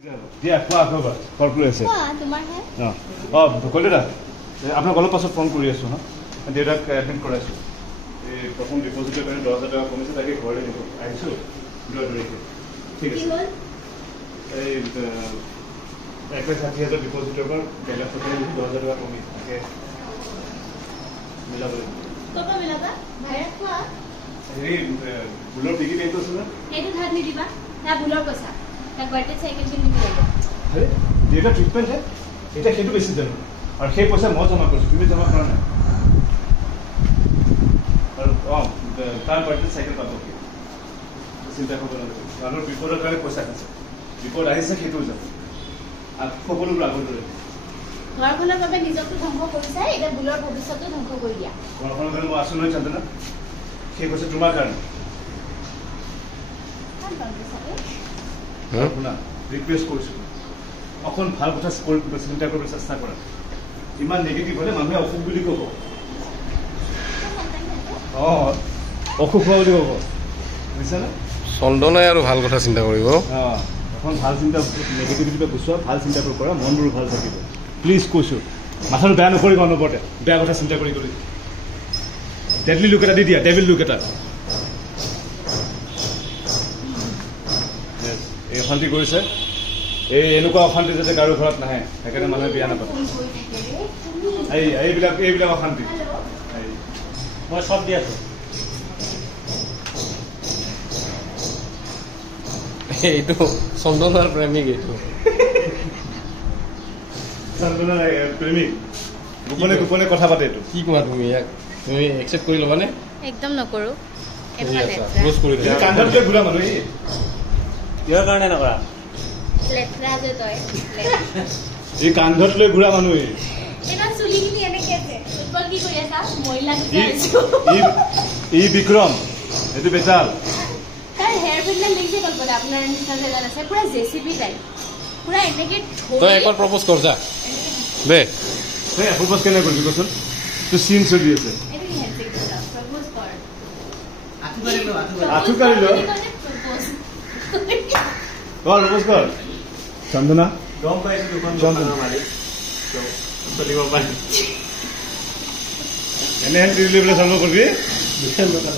দিয়া কোৱা খবৰ কল কৰি আছে তোমাৰ হে কলিতা আপোনাক অলপ পাছত ফোন কৰি আছোঁ দেউতাক এডমিট কৰাইছোঁ এই প্ৰথম ডিপজিটৰ কাৰণে 10,000 টকা কমিছে তাকে ঘৰলৈ নিব আহিছোঁ 2 তাৰিখে ঠিক আছে এই 1,60,000 ডিপজিটৰ পৰা বেলেগ পঠাই 10,000 টকা কমি তাকে মিলাব হেৰি বুলৰ টিকেট এইটো আছে না এইটো ধাৰ নিদিবা না বুলৰ পইচা তাক বাৰ্থডে চাইকেল কিনি দিব লাগিব আৰে দেউতা ট্ৰিটমেণ্ট হে এটা সেইটো বেছি জানো আৰু সেই পইচা মই জমা কৰিছোঁ তুমি জমা কৰা নাই আৰু তাৰ বাৰ্থডে চাইকেল পাব চিন্তা কৰিব নালাগে মানুহৰ বিপদৰ কাৰণে পইচা খাইছে বিপদ আহিছে সেইটোও যাব আৰু সকলোবোৰ আগত ধৰে ঘৰখনৰ বাবে নিজকটো ধ্বংস কৰিছা এতিয়া বুলৰ ভৱিষ্যতটো ধ্বংস কৰি দিয়া ঘৰখনৰ কাৰণে মই আছোঁ নহয় চন্দনা সেই পইচা তোমাৰ কাৰণে শুনা ৰিকুৱেষ্ট কৰিছোঁ অকণ ভাল কথা চিন্তা কৰিব চেষ্টা কৰা ইমান নেগেটিভ হ'লে মানুহে অসুখ বুলি ক'ব অসুখ হোৱা বুলি ক'ব বুজিছানে চন্দনাই আৰু ভাল কথা চিন্তা কৰিব এখন ভাল চিন্তা নেগেটিভিটিৰ পৰা গুচোৱা ভাল চিন্তা কৰা মনবোৰ ভাল থাকিব প্লিজ কৈছোঁ মাথাটো বেয়া নকৰিব অনবৰতে বেয়া কথা চিন্তা কৰি ডেডলি লুক এটা দি দিয়া ডেভিল লুক এটা এই অশান্তি কৰিছে এই এনেকুৱা অশান্তি যাতে কাৰো ঘৰত নাহে সেইকাৰণে মানুহে বিয়া নাপাতে এইবিলাক অশান্তি মই চব দি আছোঁ এইটো চন্দনাৰ প্ৰেমিক এইটো চন্দনাৰ প্ৰেমিক গোপনে গোপনে কথা পাতে এইটো কি কোৱা তুমি ইয়াক তুমি একচেপ্ট কৰি ল'বানে একদম নকৰোঁ ক্লোজ কৰি দিয়া কান্ধতকৈ ঘূৰা মানুহ কিহৰ কাৰণে নকৰা লেটৰা যে তই এই কান্ধত লৈ ঘূৰা মানুহ এবাৰ চুলিখিনি এনেকৈ আছে ফুটবল কি কৰি আছা মহিলা ই বিক্ৰম এইটো বেতাল তাৰ হেয়াৰ বেণ্ডডাল দেখিছে কল্পনা আপোনাৰ নিচিনা জেগাত আছে পুৰা জেচিবি টাইপ পুৰা এনেকৈ তই একবাৰ প্ৰপ'জ কৰ যা দে প্ৰপ'জ কেনেকৈ কৰিবি কচোন তোৰ চিন চলি আছে আঁঠু কাঢ়ি ল প্ৰপ'জ কৰ চন্দনা গম পাইছোঁ দুখন চন্দনা মালিক চলিব পাৰি এনেহেন দিলে বোলে চন্দ্ৰ কৰিবি দুখন দোকান